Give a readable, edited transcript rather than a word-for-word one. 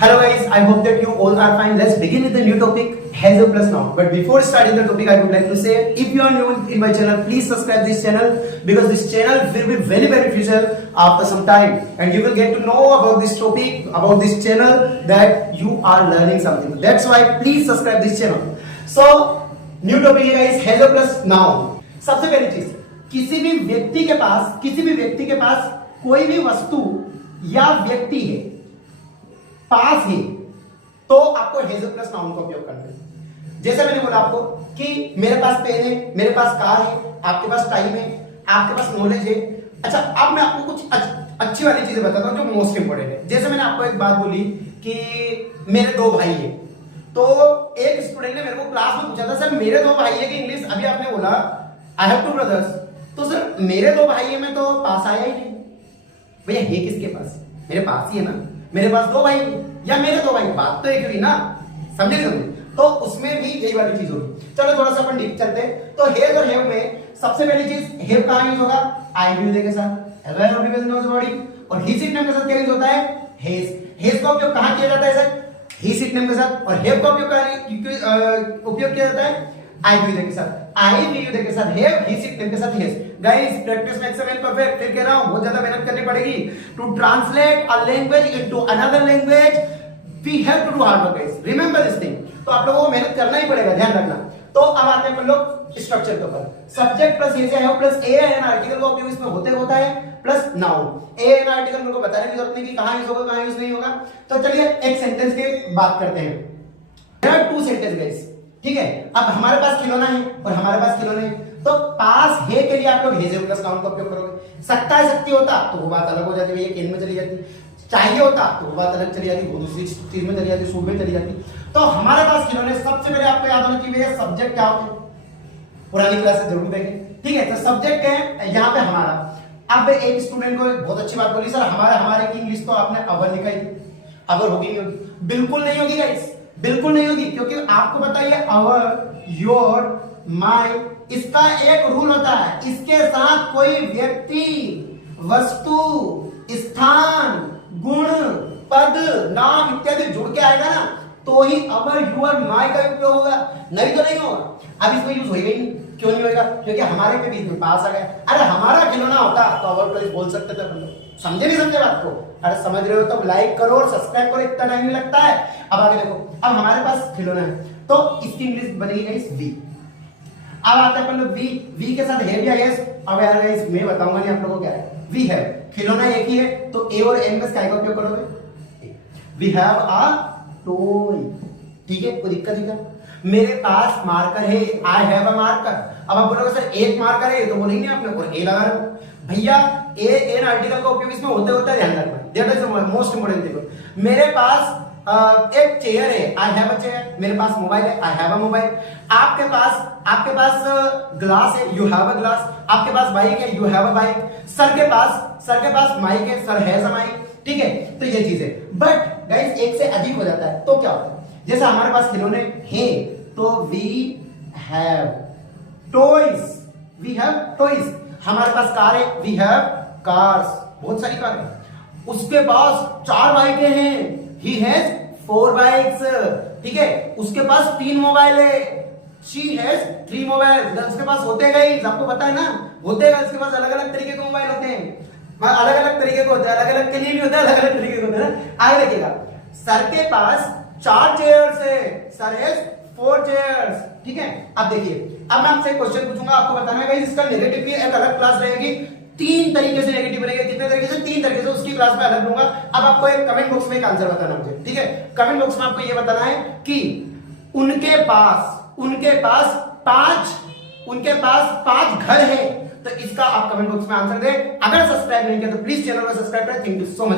Hello guys, I hope that you all are fine. Let's begin with the new topic, has a plus now. But before starting the topic, I would like to say, if you are new in my channel, please subscribe this channel because this channel will be very beneficial after some time, and you will get to know about this topic, about this channel, that you are learning something. That's why please subscribe this channel. So new topic है guys, has a plus now. सबसे पहली चीज, किसी भी व्यक्ति के पास कोई भी वस्तु या व्यक्ति है पास है तो आपको हैज अ प्लस नाउन का उपयोग करना है। जैसे मैंने बोला आपको कि मेरे पास पेन है, मेरे पास कार है, आपके पास टाइम है, आपके पास नॉलेज है। अच्छा, अब मैं आपको कुछ अच्छी वाली चीजें बताता हूं जो मोस्ट इंपोर्टेंट है। जैसे मैंने आपको एक बात बोली कि मेरे दो भाई है, तो एक स्टूडेंट ने मेरे को क्लास में पूछा था, सर मेरे दो भाई है कि इंग्लिश, अभी आपने बोला आई हैव टू ब्रदर्स, तो सर मेरे दो भाई है, मैं तो पास आया ही नहीं। भैया है किसके पास? मेरे पास ही है ना, मेरे पास दो भाई या मेरे दो भाई, बात तो एक हुई ना, समझे? तो उसमें भी यही वाली चीज होगी। चलो थोड़ा सा अपन डीप चलते हैं। तो हैव और हैव में सबसे पहली चीज, हैव कहां यूज होगा? आई यूज के साथ, हैव ऑफ नोज बॉडी, और ही सिट नेम के साथ क्या यूज होता है? हैज। हैज का उपयोग कहां किया जाता है सर? ही सिट नेम के साथ। और हैव का उपयोग किया जाता है आई वी के साथ। आई वी के साथ हैव, ही सिट नेम के साथ has. Guys practice makes a man perfect. फिर कह रहा हूं बहुत ज्यादा मेहनत करनी पड़ेगी। To translate a language into another language we have to do hard work guys, remember this thing. तो आप लोगों को मेहनत करना ही पड़ेगा, ध्यान रखना। तो अब आते हैं अपन लोग स्ट्रक्चर के ऊपर। सब्जेक्ट प्लस हैज या have plus A an article का उपयोग इसमें होता है plus noun. A an article मेरे को बताने की जरूरत नहीं कि कहां यूज होगा कहां यूज नहीं होगा। तो चलिए एक सेंटेंस की बात करते हैं। There are two sentence guys, ठीक है। अब हमारे पास खिलौना है और हमारे पास खिलौना है, तो पास है के लिए आप लोग हैज प्लस नाउन का उपयोग करोगे। सकता है, सकती होता तो वो बात अलग हो जाती है, ये केन में चली जाती। चाहिए होता तो वो बात अलग चली जाती, वो दूसरी चीज में चली जाती, सूट में चली जाती। तो हमारे पास खिलौने, सबसे पहले आपको याद होना चाहिए सब्जेक्ट क्या होते हैं, पुरानी क्लास से जरूर देखें, ठीक है। तो सब्जेक्ट है यहाँ पे हमारा। अब एक स्टूडेंट को बहुत अच्छी बात बोली, सर हमारे की इंग्लिश तो आपने अवर लिखा ही, अवर होगी नहीं होगी? बिल्कुल नहीं होगी गाइस, बिल्कुल नहीं होगी, क्योंकि आपको बताइए अवर, योर, माय, इसका एक रूल होता है, इसके साथ कोई व्यक्ति, वस्तु, स्थान, गुण, पद, नाम इत्यादि जुड़ के आएगा ना, तो ही अवर, योर, माय का उपयोग होगा, नहीं तो नहीं होगा। अब इसमें यूज होगा ही नहीं। क्यों नहीं होगा? क्योंकि हमारे के बीच में पास आ गया। अरे हमारा खिलौना होता तो अवर प्लस बोल सकते थे अपन लोग। समझे नहीं समझे बात को? अरे समझ रहे हो तो लाइक करो और सब्सक्राइब करो, इतना टाइम नहीं लगता है। अब आगे देखो, अब हमारे पास खिलौना है तो इसकी इंग्लिश बनेगी गाइस वी। अब आते हैं अपन लोग वी के साथ है भी आई एस। अब यार गाइस मैं बताऊंगा नहीं आप लोगों को क्या है। वी है, खिलौना एक ही है, तो ए और एन में क्या का उपयोग करोगे? वी हैव अ टॉय, ठीक है, कोई दिक्कत नहीं। मेरे पास मार्कर है, आई हैव अ मार्कर। अब आप बोलोगे सर एक मार्कर है, तो बोलेंगे आपने और ए लगा रहे हो। भैया ए एन आर्टिकल का उपयोग इसमें होते होता है, ध्यान रखना, that is the most important thing. मेरे पास एक चेयर है, आई हैव अ चेयर। मेरे पास मोबाइल है, आई हैव अ मोबाइल। आपके पास ग्लास है, यू हैव अ ग्लास। आपके पास बाइक है, you have a bike. Sir के पास माइक है, सर हैज अ माइक, ठीक है। तो ये चीज है। बट गाइस एक से अधिक हो जाता है तो क्या होता है? जैसे हमारे पास खिलौने हैं तो we have toys, we have toys. हमारे पास कार है, वी हैव कार्स, बहुत सारी कार है। उसके पास 4 बाइकें हैं, ही हैज 4 बाइक्स, ठीक है। उसके पास 3 मोबाइल है, शी हैज 3 मोबाइल। गर्ल्स के पास होते गाइस, आपको पता है ना, होते गर्ल्स के पास अलग अलग तरीके के मोबाइल होते हैं, अलग अलग तरीके के होते हैं, अलग अलग के लिए भी होता है, अलग अलग तरीके के होते हैं। आगे देखिएगा, सर के पास 4 चेयर्स है, सर हैज 4 चेयर्स, ठीक है। अब देखिए, अब मैं आपसे एक क्वेश्चन पूछूंगा, आपको बताना है इसका नेगेटिव की एक अलग क्लास रहेगी। 3 तरीके से नेगेटिव बनेगा। कितने तरीके से? 3 तरीके से, उसकी क्लास में अलग दूंगा। अब आपको एक कमेंट बॉक्स में एक आंसर बताना मुझे, ठीक है। कमेंट बॉक्स में आपको ये बताना है कि उनके पास 5 घर है। तो इसका आप कमेंट बॉक्स में आंसर दें। अगर सब्सक्राइब नहीं किया तो प्लीज चैनल को सब्सक्राइब करें। Thank you so much.